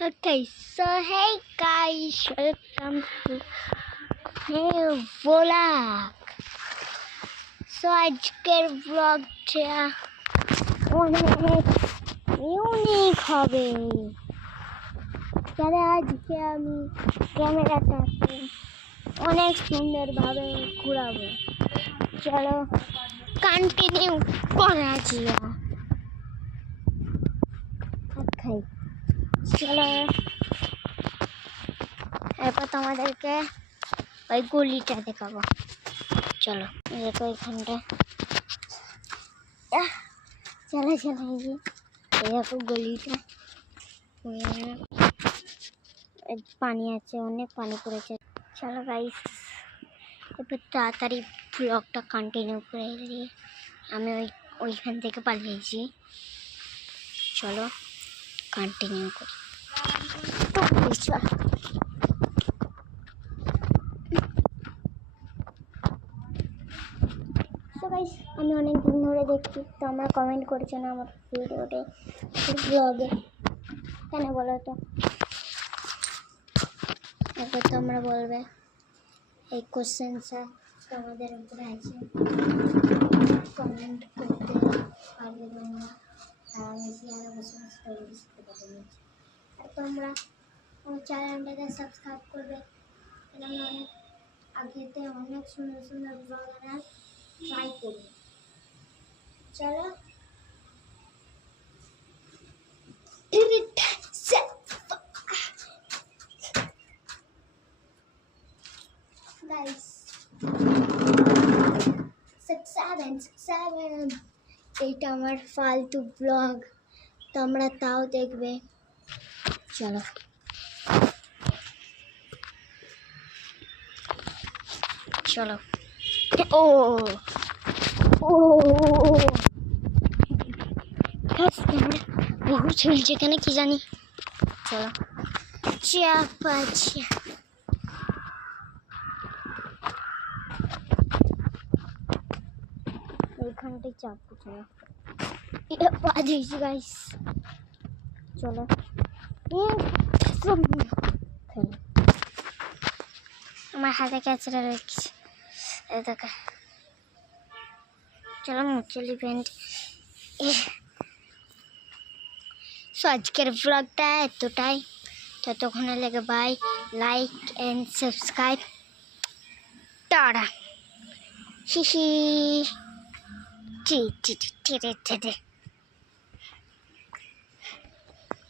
Okay, so hey guys, welcome to my vlog. So আজকের ব্লগটা অনেক ইউনিক হবে। তাহলে আজকে আমি ক্যামেরাটাকে অনেক সুন্দরভাবে ঘোরাবো। চলো কন্টিনিউ করা যাক। Okay, চলো এরপর তোমাদেরকে ওই গলিটা দেখাবো। চলো দেখো এখানটা চলো চলো এই দেখো গলিটা, পানি আছে, অনেক পানি পড়েছে। চলো গাইস এবার তাড়াতাড়ি ব্লগটা কন্টিনিউ করে দিই। আমি ওইখান থেকে পালিয়েছি। চলো কন্টিনিউ করি। চলো আমি অনেক দিন ধরে দেখছি, তো আমরা কমেন্ট করেছো না আমার ভিডিওতে, ব্লগে, কেন বলো তো? এবার তোমরা বলবে এই কোশ্চেনটা তোমাদের উপরে আছে, কমেন্ট করতে পারবে তোমরা। আর আমি আরও কোশ্চেন দিতে পারবো। আর তোমরা আমার চ্যানেলটাকে সাবস্ক্রাইব করবে, কারণ আমি অনেক আগেতে অনেক সুন্দর সুন্দর ব্লগ আনার ট্রাই করি। চলো গাইস, 6-7 এইটা আমার ফালতু ব্লগ, তোমরা তাও দেখবে। চলো চলো ও ও বহু ছেলছে এখানে, কি জানি। চলো চাপাচ্ছি, এইখানটাই চাপবো। চলো এটা বাজিয়েছি গাইস। চলো আমার হাতে ক্যাচরা রেখেছি, দেখো। চলো মুচুল ইভেন্ট। সো আজকের ব্লগটা এতটাই, ততক্ষণে লেগে বাই, লাইক অ্যান্ড সাবস্ক্রাইব। টাটা, হি হি, টি টি টি টি টি।